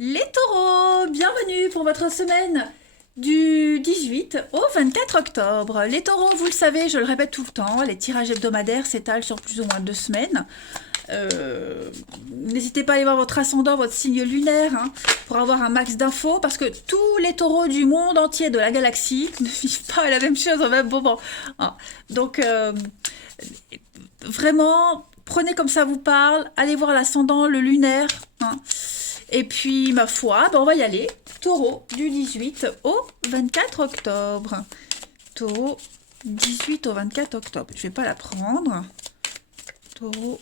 Les taureaux, bienvenue pour votre semaine du 18 au 24 octobre. Les taureaux, vous le savez, je le répète tout le temps, les tirages hebdomadaires s'étalent sur plus ou moins 2 semaines. N'hésitez pas à aller voir votre ascendant, votre signe lunaire, pour avoir un max d'infos, parce que tous les taureaux du monde entier, de la galaxie, ne vivent pas la même chose au même moment. Donc, vraiment, prenez comme ça vous parle, allez voir l'ascendant, le lunaire. Et puis, ma foi, on va y aller. Taureau du 18 au 24 octobre. Taureau 18 au 24 octobre. Je vais pas la prendre. Taureau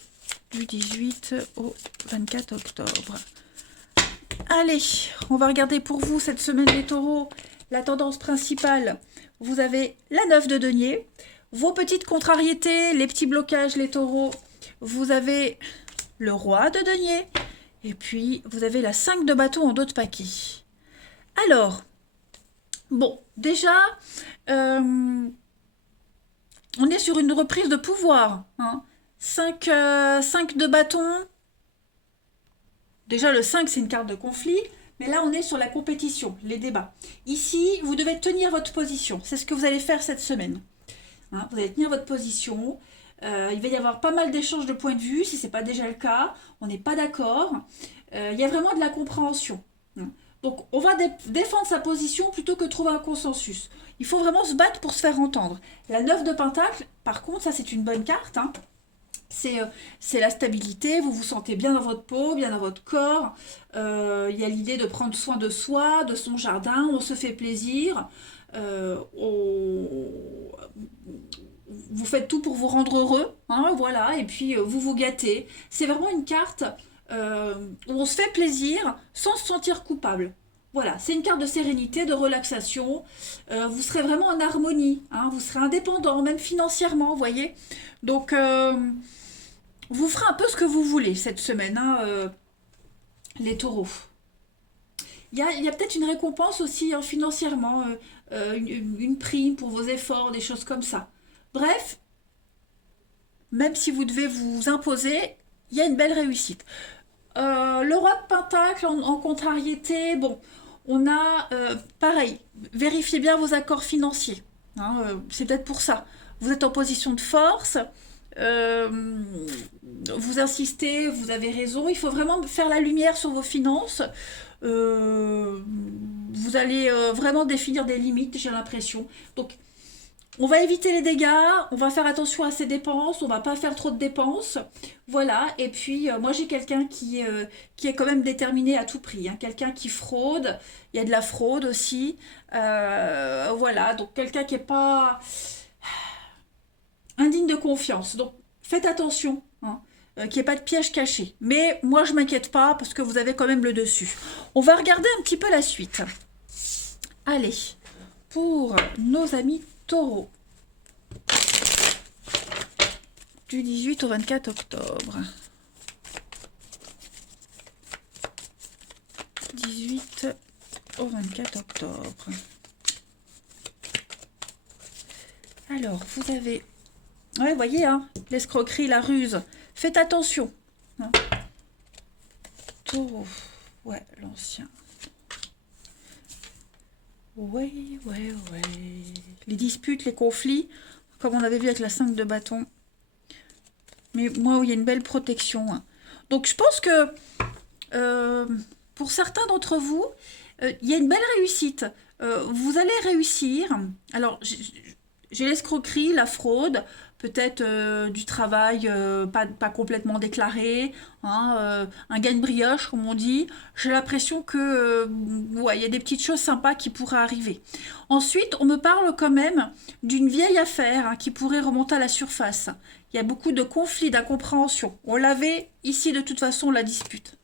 du 18 au 24 octobre. Allez, on va regarder pour vous cette semaine les taureaux. La tendance principale, vous avez la 9 de denier. Vos petites contrariétés, les petits blocages, les taureaux, vous avez le roi de denier. Et puis, vous avez la 5 de bâton en dos de paquet. Alors, bon, déjà, on est sur une reprise de pouvoir. 5 de bâton. Déjà, le 5, c'est une carte de conflit. Mais là, on est sur la compétition, les débats. Ici, vous devez tenir votre position. C'est ce que vous allez faire cette semaine. Vous allez tenir votre position. Il va y avoir pas mal d'échanges de points de vue, si ce n'est pas déjà le cas. On n'est pas d'accord. Il y a vraiment de la compréhension. Donc, on va défendre sa position plutôt que trouver un consensus. Il faut vraiment se battre pour se faire entendre. La 9 de Pentacle, par contre, ça c'est une bonne carte. C'est la stabilité, vous vous sentez bien dans votre peau, bien dans votre corps. Il y a l'idée de prendre soin de soi, de son jardin, on se fait plaisir. Vous faites tout pour vous rendre heureux, voilà, et puis vous vous gâtez. C'est vraiment une carte où on se fait plaisir sans se sentir coupable. Voilà, c'est une carte de sérénité, de relaxation. Vous serez vraiment en harmonie, vous serez indépendant, même financièrement, vous voyez. Donc, vous ferez un peu ce que vous voulez cette semaine, les taureaux. Il y a peut-être une récompense aussi financièrement, une prime pour vos efforts, des choses comme ça. Bref, même si vous devez vous imposer, il y a une belle réussite. Le roi de Pentacle en contrariété, bon, on a pareil, vérifiez bien vos accords financiers. C'est peut-être pour ça. Vous êtes en position de force, euh, vous insistez, vous avez raison. Il faut vraiment faire la lumière sur vos finances. Euh, Vous allez vraiment définir des limites, j'ai l'impression. Donc, on va éviter les dégâts, on va faire attention à ses dépenses, on va pas faire trop de dépenses. Voilà, et puis moi j'ai quelqu'un qui est quand même déterminé à tout prix, quelqu'un qui fraude, il y a de la fraude aussi. Voilà, donc quelqu'un qui est pas indigne de confiance. Donc faites attention, qu'il n'y ait pas de piège caché. Mais moi je m'inquiète pas parce que vous avez quand même le dessus. On va regarder un petit peu la suite. Allez, pour nos amis taureaux. Du 18 au 24 octobre. 18 au 24 octobre. Alors, vous avez... Ouais, vous voyez, l'escroquerie, la ruse. Faites attention. Taureau. Ouais, l'ancien. Ouais, ouais, ouais. Les disputes, les conflits, comme on avait vu avec la 5 de bâton. Mais moi, il y a une belle protection. Donc, je pense que pour certains d'entre vous, il y a une belle réussite. Vous allez réussir. Alors, j'ai l'escroquerie, la fraude, peut-être du travail pas complètement déclaré, un gagne-brioche, comme on dit. J'ai l'impression que ouais, il y a des petites choses sympas qui pourraient arriver. Ensuite, on me parle quand même d'une vieille affaire qui pourrait remonter à la surface. Il y a beaucoup de conflits, d'incompréhension. On l'avait ici de toute façon, la dispute.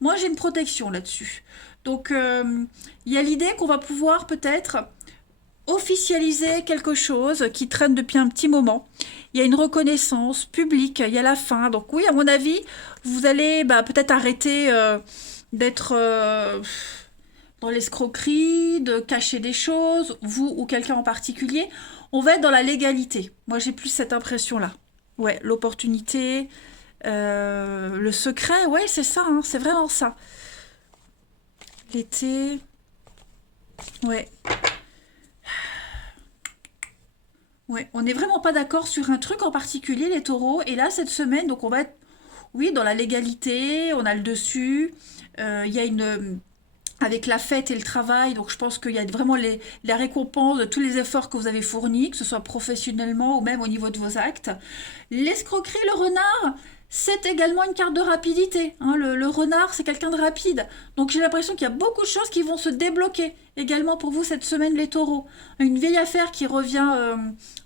Moi, j'ai une protection là-dessus. Donc, il y a l'idée qu'on va pouvoir peut-être officialiser quelque chose qui traîne depuis un petit moment. Il y a une reconnaissance publique, il y a la fin. Donc oui, à mon avis, vous allez peut-être arrêter d'être dans l'escroquerie, de cacher des choses, vous ou quelqu'un en particulier. On va être dans la légalité. Moi, j'ai plus cette impression-là. Ouais, l'opportunité, le secret, ouais, c'est ça, c'est vraiment ça. L'été. Ouais. Ouais, on n'est vraiment pas d'accord sur un truc en particulier, les taureaux. Et là, cette semaine, donc on va être, oui, dans la légalité, on a le dessus. Il y a une, avec la fête et le travail, donc je pense qu'il y a vraiment la récompense de tous les efforts que vous avez fournis, que ce soit professionnellement ou même au niveau de vos actes. L'escroquerie, le renard, c'est également une carte de rapidité, hein. Le renard, c'est quelqu'un de rapide. Donc j'ai l'impression qu'il y a beaucoup de choses qui vont se débloquer également pour vous cette semaine, les taureaux. Une vieille affaire qui revient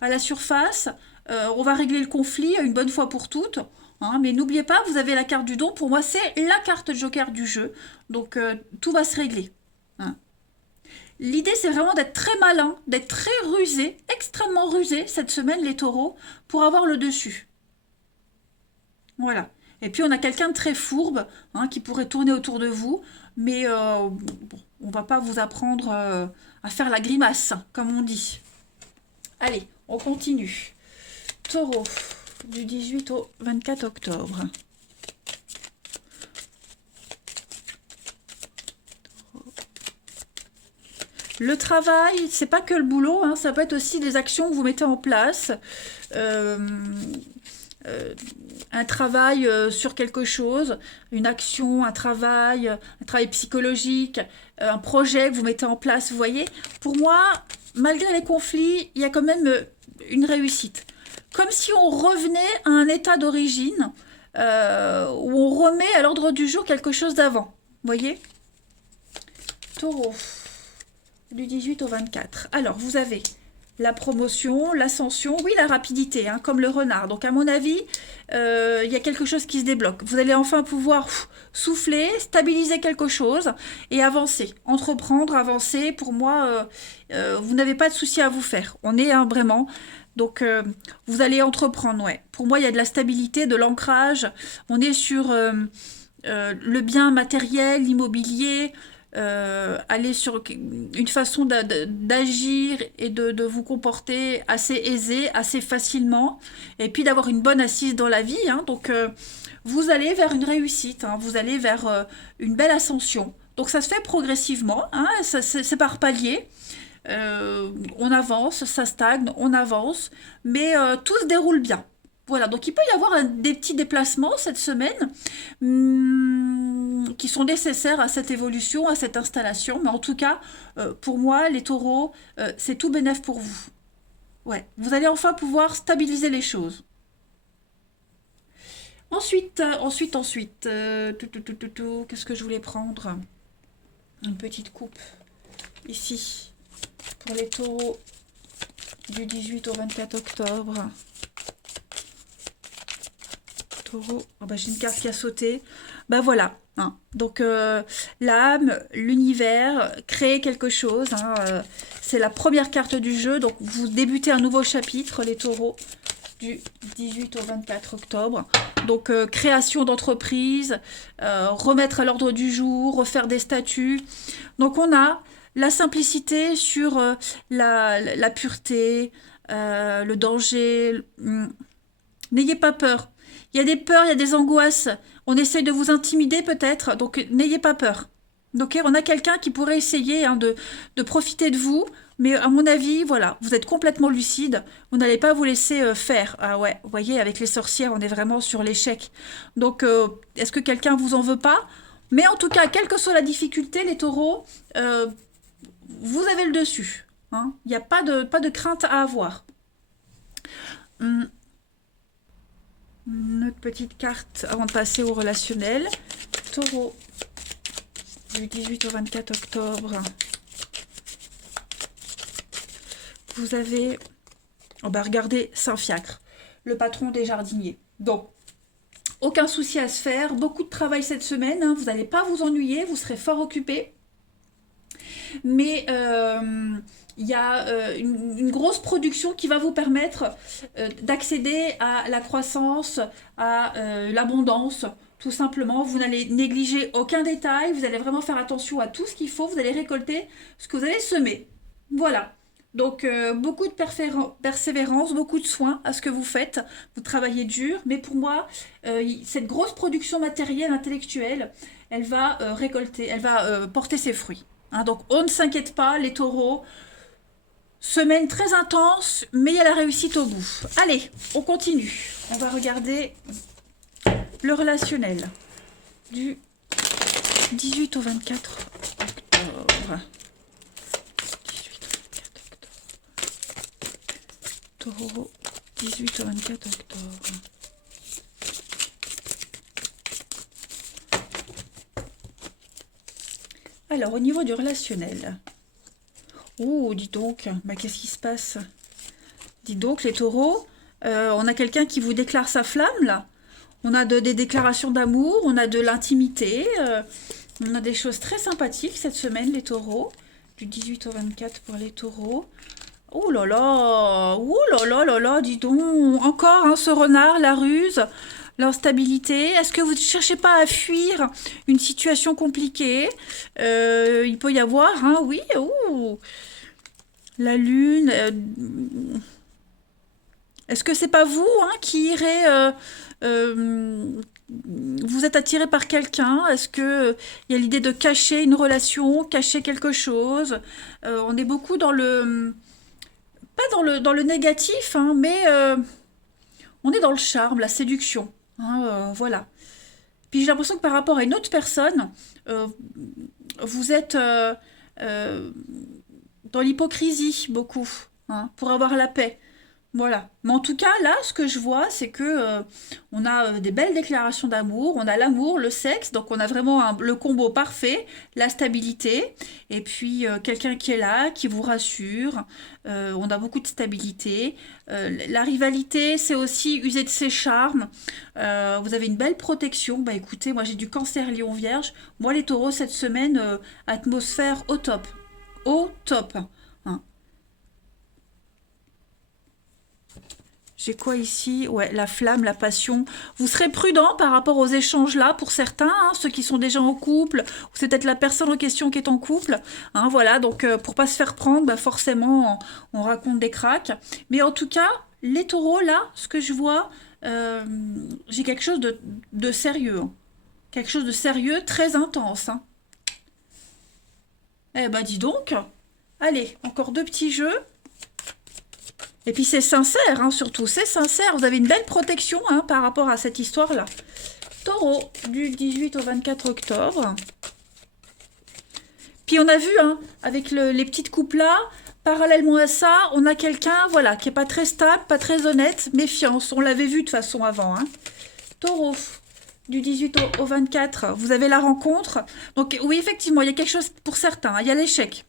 à la surface. On va régler le conflit une bonne fois pour toutes. Hein, mais n'oubliez pas, vous avez la carte du don. Pour moi, c'est la carte joker du jeu. Donc, tout va se régler. Hein. L'idée, c'est vraiment d'être très malin, d'être très rusé, extrêmement rusé cette semaine, les taureaux, pour avoir le dessus. Voilà. Et puis, on a quelqu'un de très fourbe hein, qui pourrait tourner autour de vous. Mais bon, on va pas vous apprendre à faire la grimace, comme on dit. Allez, on continue. Taureau, du 18 au 24 octobre. Le travail, c'est pas que le boulot, hein, ça peut être aussi des actions que vous mettez en place. Euh, un travail sur quelque chose, une action, un travail psychologique, un projet que vous mettez en place, vous voyez. Pour moi, malgré les conflits, il y a quand même une réussite. Comme si on revenait à un état d'origine, où on remet à l'ordre du jour quelque chose d'avant. Vous voyez. Taureau, du 18 au 24. Alors, vous avez la promotion, l'ascension, oui, la rapidité, hein, comme le renard. Donc, à mon avis, il y a quelque chose qui se débloque. Vous allez enfin pouvoir souffler, stabiliser quelque chose et avancer. Entreprendre, avancer, pour moi, vous n'avez pas de souci à vous faire. On est vraiment... Donc, vous allez entreprendre, ouais. Pour moi, il y a de la stabilité, de l'ancrage. On est sur le bien matériel, l'immobilier, aller sur une façon d'agir et de vous comporter assez aisé, assez facilement, et puis d'avoir une bonne assise dans la vie. Hein. Donc, vous allez vers une réussite, hein. Vous allez vers une belle ascension. Donc, ça se fait progressivement, hein. C'est par palier. On avance, ça stagne, on avance, mais tout se déroule bien. Voilà, donc il peut y avoir des petits déplacements cette semaine qui sont nécessaires à cette évolution, à cette installation, mais en tout cas, pour moi, les taureaux, c'est tout bénef pour vous. Ouais, vous allez enfin pouvoir stabiliser les choses. Ensuite, qu'est-ce que je voulais prendre? Une petite coupe ici. Pour les taureaux du 18 au 24 octobre. Taureau. Oh bah, j'ai une carte qui a sauté. Bah voilà. Hein. Donc l'âme, l'univers, créer quelque chose. Hein, c'est la première carte du jeu. Donc vous débutez un nouveau chapitre, les taureaux, du 18 au 24 octobre. Donc création d'entreprise, remettre à l'ordre du jour, refaire des statuts. Donc on a la simplicité sur la pureté, le danger. N'ayez pas peur. Il y a des peurs, il y a des angoisses. On essaye de vous intimider peut-être, donc n'ayez pas peur. Donc on a quelqu'un qui pourrait essayer hein, de profiter de vous, mais à mon avis, voilà, vous êtes complètement lucide. Vous n'allez pas vous laisser faire. Ah ouais, vous voyez, avec les sorcières, on est vraiment sur l'échec. Donc, est-ce que quelqu'un vous en veut pas? Mais en tout cas, quelle que soit la difficulté, les taureaux, vous avez le dessus. Hein. Il n'y a pas de crainte à avoir. Une autre petite carte avant de passer au relationnel. Taureau, du 18 au 24 octobre. Vous avez... Oh bah regardez, Saint-Fiacre, le patron des jardiniers. Donc, aucun souci à se faire. Beaucoup de travail cette semaine. Hein. Vous n'allez pas vous ennuyer, vous serez fort occupé. Mais il y a une grosse production qui va vous permettre d'accéder à la croissance, à l'abondance, tout simplement. Vous n'allez négliger aucun détail, vous allez vraiment faire attention à tout ce qu'il faut, vous allez récolter ce que vous allez semer. Voilà. Donc, beaucoup de persévérance, beaucoup de soins à ce que vous faites. Vous travaillez dur, mais pour moi, cette grosse production matérielle, intellectuelle, elle va récolter, elle va porter ses fruits. Hein, donc, on ne s'inquiète pas, les taureaux. Semaine très intense, mais il y a la réussite au bout. Allez, on continue. On va regarder le relationnel du 18 au 24 octobre. 18 au 24 octobre. Taureau, 18 au 24 octobre. Alors, au niveau du relationnel. Oh, dis donc, bah, qu'est-ce qui se passe? Dis donc, les taureaux, on a quelqu'un qui vous déclare sa flamme, là. On a des déclarations d'amour, on a de l'intimité, on a des choses très sympathiques cette semaine, les taureaux. Du 18 au 24 pour les taureaux. Oh là là là, dis donc, encore hein, ce renard, la ruse, l'instabilité. Est-ce que vous ne cherchez pas à fuir une situation compliquée? Il peut y avoir, hein, oui, la lune. Est-ce que c'est pas vous hein, qui irez vous êtes attiré par quelqu'un? Est-ce que il y a l'idée de cacher une relation, cacher quelque chose? On est beaucoup dans le pas dans le négatif, hein, mais on est dans le charme, la séduction. Hein, voilà. Puis j'ai l'impression que par rapport à une autre personne, euh, vous êtes euh, dans l'hypocrisie beaucoup, hein, pour avoir la paix. Voilà. Mais en tout cas, là, ce que je vois, c'est que on a des belles déclarations d'amour, on a l'amour, le sexe, donc on a vraiment le combo parfait, la stabilité, et puis quelqu'un qui est là, qui vous rassure, on a beaucoup de stabilité. La rivalité, c'est aussi user de ses charmes. Vous avez une belle protection. Bah écoutez, moi j'ai du cancer lion vierge. Moi les taureaux, cette semaine, atmosphère au top. Au top. Hein. J'ai quoi ici? Ouais, la flamme, la passion. Vous serez prudent par rapport aux échanges là pour certains, hein, ceux qui sont déjà en couple, ou c'est peut-être la personne en question qui est en couple. Hein, voilà, donc pour pas se faire prendre, bah, forcément, on raconte des cracks. Mais en tout cas, les taureaux là, ce que je vois, euh, j'ai quelque chose de sérieux. Hein. Quelque chose de sérieux, très intense. Hein. Eh ben dis donc. Allez, encore deux petits jeux. Et puis c'est sincère, hein, surtout, c'est sincère. Vous avez une belle protection hein, par rapport à cette histoire-là. Taureau, du 18 au 24 octobre. Puis on a vu, hein, avec les petites coupes là, parallèlement à ça, on a quelqu'un, voilà, qui est pas très stable, pas très honnête, méfiance. On l'avait vu de toute façon avant. Hein. Taureau, du 18 au 24, vous avez la rencontre. Donc oui, effectivement, il y a quelque chose pour certains. Hein, il y a l'échec.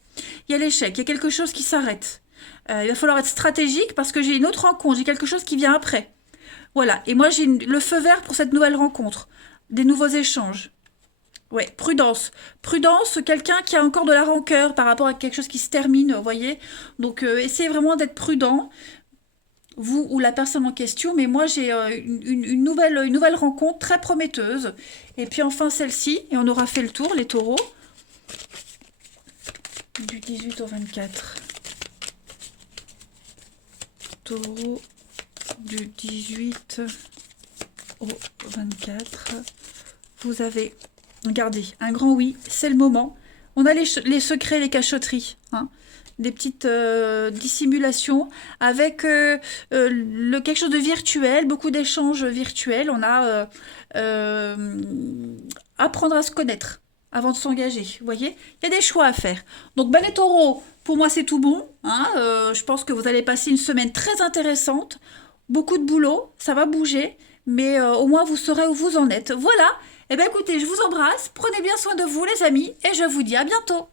Il y a l'échec, il y a quelque chose qui s'arrête. Il va falloir être stratégique parce que j'ai une autre rencontre, j'ai quelque chose qui vient après. Voilà, et moi j'ai le feu vert pour cette nouvelle rencontre, des nouveaux échanges. Ouais, prudence. Prudence, quelqu'un qui a encore de la rancœur par rapport à quelque chose qui se termine, vous voyez. Donc essayez vraiment d'être prudent, vous ou la personne en question, mais moi j'ai une nouvelle rencontre très prometteuse. Et puis enfin celle-ci, et on aura fait le tour, les taureaux, du 18 au 24. Taureau du 18 au 24. Vous avez, regardez, un grand oui, c'est le moment. On a les secrets, les cachotteries, hein, des petites dissimulations avec quelque chose de virtuel, beaucoup d'échanges virtuels. On a apprendre à se connaître avant de s'engager. Vous voyez, il y a des choix à faire. Donc, ben, les taureaux, pour moi, c'est tout bon. Hein, je pense que vous allez passer une semaine très intéressante. Beaucoup de boulot, ça va bouger, mais au moins vous saurez où vous en êtes. Voilà. Eh bien, écoutez, je vous embrasse. Prenez bien soin de vous, les amis, et je vous dis à bientôt.